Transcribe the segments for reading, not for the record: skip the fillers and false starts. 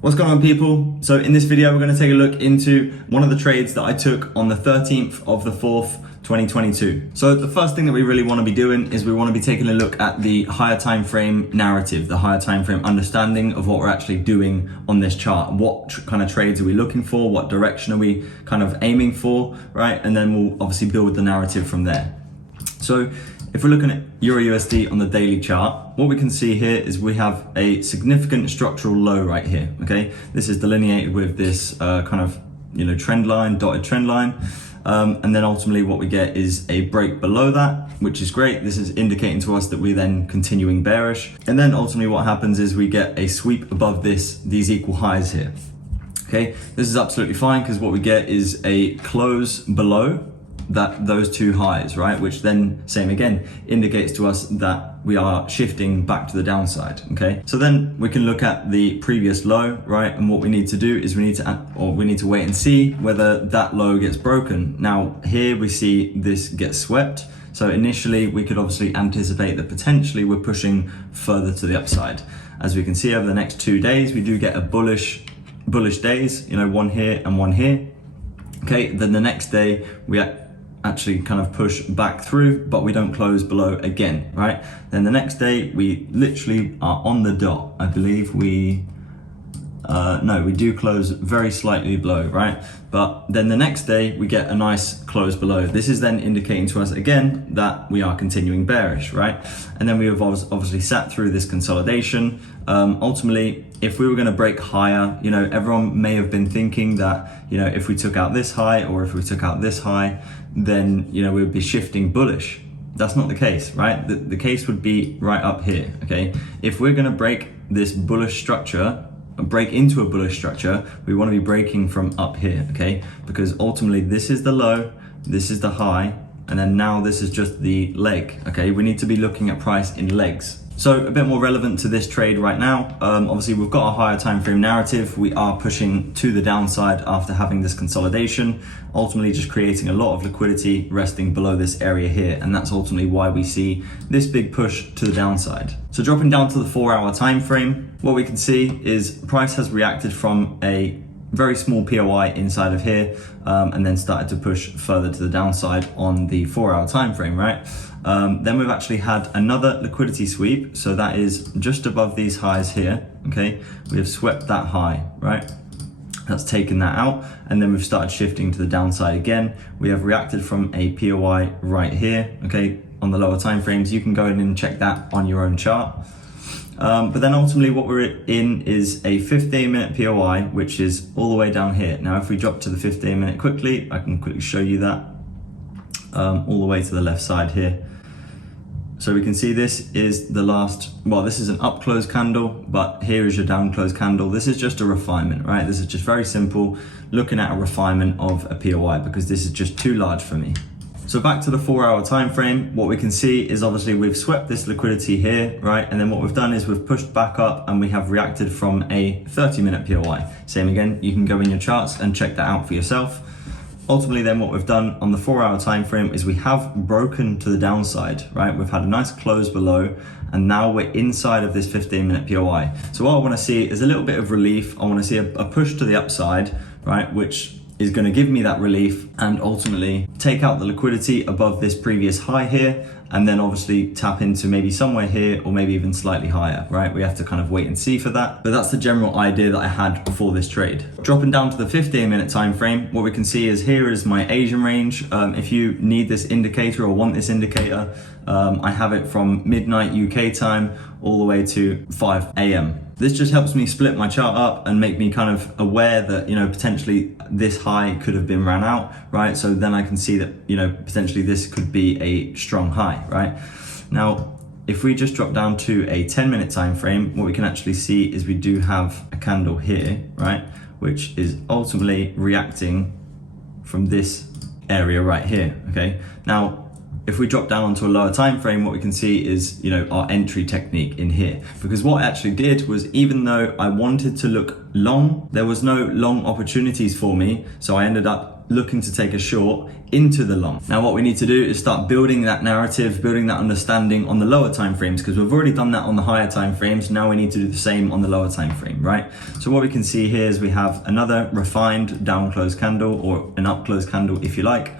What's going on, people? So in this video, we're going to take a look into one of the trades that I took on the 13th of the 4th, 2022. So the first thing that we really want to be doing is we want to be taking a look at the higher time frame narrative, the higher time frame understanding of what we're actually doing on this chart. What kind of trades are we looking for? What direction are we kind of aiming for, right? And then we'll obviously build the narrative from there. So if we're looking at Euro USD on the daily chart, what we can see here is we have a significant structural low right here, okay? This is delineated with this kind of, trend line, dotted trend line. And then ultimately what we get is a break below that, which is great. This is indicating to us that we're then continuing bearish. And then ultimately what happens is we get a sweep above these equal highs here. Okay, this is absolutely fine because what we get is a close below those two highs, right? Which then, same again, indicates to us that we are shifting back to the downside, okay? So then we can look at the previous low, right? And what we need to do is we need to wait and see whether that low gets broken. Now, here we see this get swept. So initially we could obviously anticipate that potentially we're pushing further to the upside. As we can see over the next 2 days, we do get a bullish days, one here and one here. Okay, then the next day we actually kind of push back through, but we don't close below again, right? Then the next day we literally are on the dot. I believe we do close very slightly below, right? But then the next day we get a nice close below. This is then indicating to us again that we are continuing bearish, right? And then we have obviously sat through this consolidation. Ultimately, if we were going to break higher, everyone may have been thinking that, if we took out this high or if we took out this high, then, we would be shifting bullish. That's not the case, right? The case would be right up here, okay? If we're going to break this bullish structure, break into a bullish structure, we want to be breaking from up here, okay? Because ultimately this is the low, this is the high, and then now this is just the leg, okay? We need to be looking at price in legs. So a bit more relevant to this trade right now, obviously we've got a higher time frame narrative. We are pushing to the downside after having this consolidation, ultimately just creating a lot of liquidity resting below this area here. And that's ultimately why we see this big push to the downside. So dropping down to the 4-hour time frame, what we can see is price has reacted from a very small POI inside of here, and then started to push further to the downside on the 4-hour time frame, right? Then we've actually had another liquidity sweep, so that is just above these highs here, okay? We have swept that high, right? That's taken that out, and then we've started shifting to the downside again. We have reacted from a POI right here, okay? On the lower time frames, you can go in and check that on your own chart. But then ultimately what we're in is a 15-minute POI, which is all the way down here. Now, if we drop to the 15-minute quickly, I can quickly show you that all the way to the left side here. So we can see this is the last, well, this is an up close candle, but here is your down close candle. This is just a refinement, right? This is just very simple, looking at a refinement of a POI because this is just too large for me. So back to the 4-hour time frame, what we can see is obviously we've swept this liquidity here, right? And then what we've done is we've pushed back up and we have reacted from a 30-minute POI. Same again, you can go in your charts and check that out for yourself. Ultimately then what we've done on the 4-hour time frame is we have broken to the downside, right? We've had a nice close below and now we're inside of this 15-minute POI. So what I want to see is a little bit of relief. I want to see a push to the upside, right? Which is going to give me that relief and ultimately take out the liquidity above this previous high here, and then obviously tap into maybe somewhere here or maybe even slightly higher, right? We have to kind of wait and see for that, but that's the general idea that I had for this trade. Dropping down to the 15-minute time frame, what we can see is here is my Asian range. If you need this indicator or want this indicator, I have it from midnight UK time all the way to 5 AM. This just helps me split my chart up and make me kind of aware that, potentially this high could have been ran out, right? So then I can see that, potentially this could be a strong high, right? Now, if we just drop down to a 10-minute time frame, what we can actually see is we do have a candle here, right? Which is ultimately reacting from this area right here, okay? Now, If we drop down onto a lower time frame, what we can see is, our entry technique in here. Because what I actually did was, even though I wanted to look long, there was no long opportunities for me. So I ended up looking to take a short into the long. Now what we need to do is start building that narrative, building that understanding on the lower time frames, because we've already done that on the higher time frames. Now we need to do the same on the lower time frame, right? So what we can see here is we have another refined down close candle, or an up close candle if you like.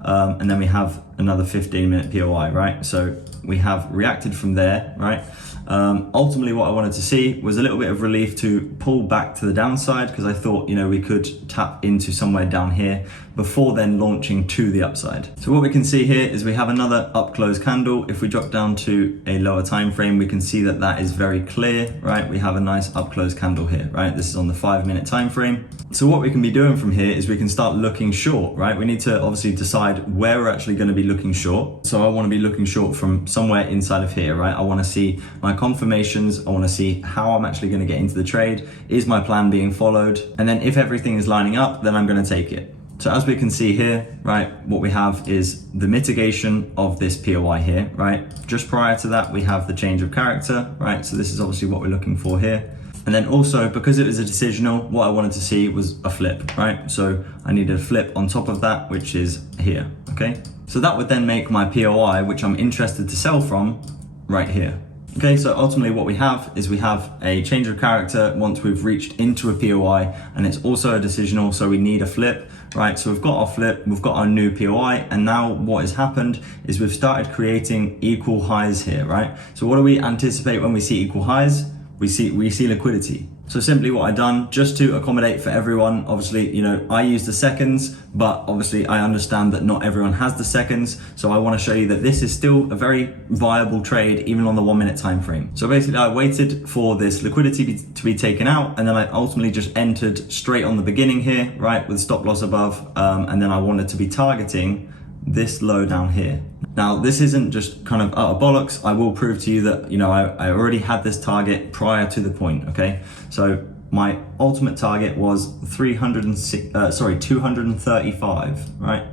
And then we have another 15-minute POI, right? So we have reacted from there, right? Ultimately what I wanted to see was a little bit of relief to pull back to the downside, because I thought, we could tap into somewhere down here before then launching to the upside. So what we can see here is we have another up close candle. If we drop down to a lower time frame, we can see that that is very clear, right? We have a nice up close candle here, right? This is on the 5-minute time frame. So what we can be doing from here is we can start looking short, right? We need to obviously decide where we're actually going to be looking short. So I want to be looking short from somewhere inside of here, right? I want to see my confirmations. I want to see how I'm actually going to get into the trade. Is my plan being followed? And then if everything is lining up, then I'm going to take it. So as we can see here, right, what we have is the mitigation of this POI here, right? Just prior to that, we have the change of character, right? So this is obviously what we're looking for here. And then also, because it was a decisional, what I wanted to see was a flip, right? So I needed a flip on top of that, which is here, okay? So that would then make my POI, which I'm interested to sell from, right here. Okay, so ultimately what we have is we have a change of character once we've reached into a POI, and it's also a decisional, so we need a flip, right? So we've got our flip, we've got our new POI, and now what has happened is we've started creating equal highs here, right? So what do we anticipate when we see equal highs? We see liquidity. So simply what I've done, just to accommodate for everyone, obviously, I use the seconds, but obviously I understand that not everyone has the seconds. So I want to show you that this is still a very viable trade, even on the 1-minute time frame. So basically I waited for this liquidity to be taken out, and then I ultimately just entered straight on the beginning here, right, with stop loss above. And then I wanted to be targeting this low down here. Now, this isn't just kind of out of bollocks. I will prove to you that, I already had this target prior to the point, okay? So my ultimate target was 235, right?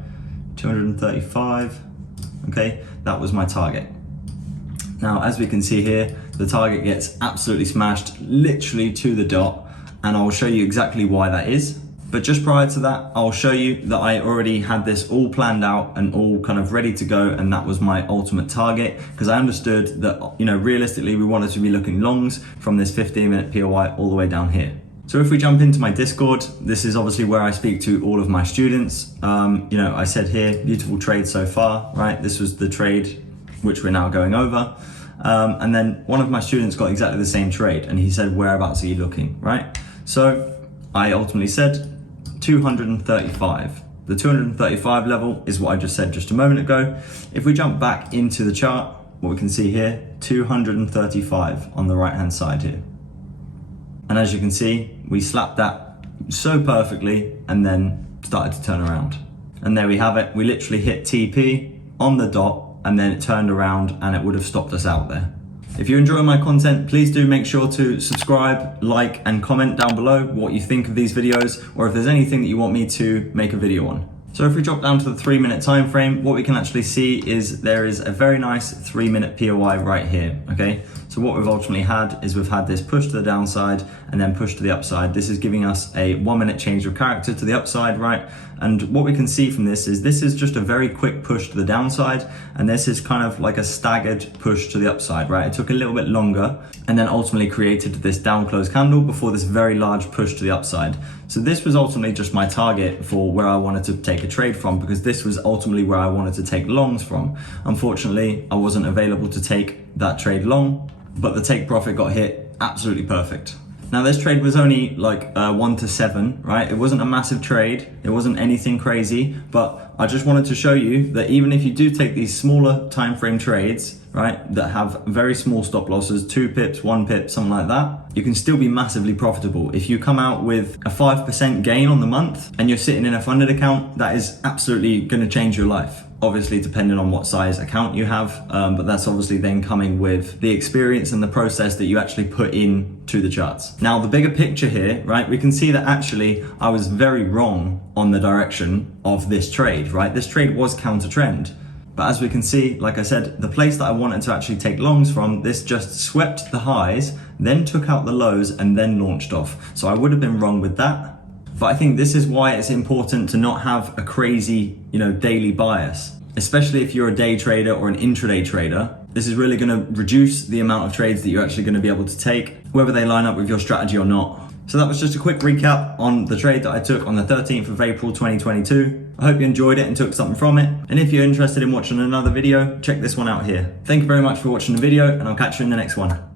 235, okay? That was my target. Now, as we can see here, the target gets absolutely smashed, literally to the dot, and I'll show you exactly why that is. But just prior to that, I'll show you that I already had this all planned out and all kind of ready to go, and that was my ultimate target, because I understood that, realistically, we wanted to be looking longs from this 15-minute POI all the way down here. So if we jump into my Discord, this is obviously where I speak to all of my students. I said here, beautiful trade so far, right? This was the trade which we're now going over. And then one of my students got exactly the same trade, and he said, whereabouts are you looking, right? So I ultimately said 235. The 235 level is what I just said just a moment ago. If we jump back into the chart, what we can see here, 235 on the right hand side here. And as you can see, we slapped that so perfectly and then started to turn around. And there we have it. We literally hit TP on the dot, and then it turned around and it would have stopped us out there. If you enjoy my content, please do make sure to subscribe, like, and comment down below what you think of these videos, or if there's anything that you want me to make a video on. So if we drop down to the 3-minute time frame, what we can actually see is there is a very nice 3-minute POI right here, okay? So what we've ultimately had is we've had this push to the downside and then push to the upside. This is giving us a 1-minute change of character to the upside, right? And what we can see from this is just a very quick push to the downside, and this is kind of like a staggered push to the upside, right? It took a little bit longer and then ultimately created this down close candle before this very large push to the upside. So this was ultimately just my target for where I wanted to take a trade from, because this was ultimately where I wanted to take longs from. Unfortunately, I wasn't available to take that trade long, but the take profit got hit absolutely perfect. Now this trade was only like 1 to 7, right? It wasn't a massive trade. It wasn't anything crazy, but I just wanted to show you that even if you do take these smaller time frame trades, right, that have very small stop losses, 2 pips, 1 pip, something like that, you can still be massively profitable. If you come out with a 5% gain on the month and you're sitting in a funded account, that is absolutely going to change your life. Obviously, depending on what size account you have, but that's obviously then coming with the experience and the process that you actually put in to the charts. Now, the bigger picture here, right, we can see that actually I was very wrong on the direction of this trade, right? This trade was counter trend. But as we can see, like I said, the place that I wanted to actually take longs from, this just swept the highs, then took out the lows and then launched off. So I would have been wrong with that. But I think this is why it's important to not have a crazy, daily bias, especially if you're a day trader or an intraday trader. This is really gonna reduce the amount of trades that you're actually gonna be able to take, whether they line up with your strategy or not. So that was just a quick recap on the trade that I took on the 13th of April 2022. I hope you enjoyed it and took something from it. And if you're interested in watching another video, check this one out here. Thank you very much for watching the video, and I'll catch you in the next one.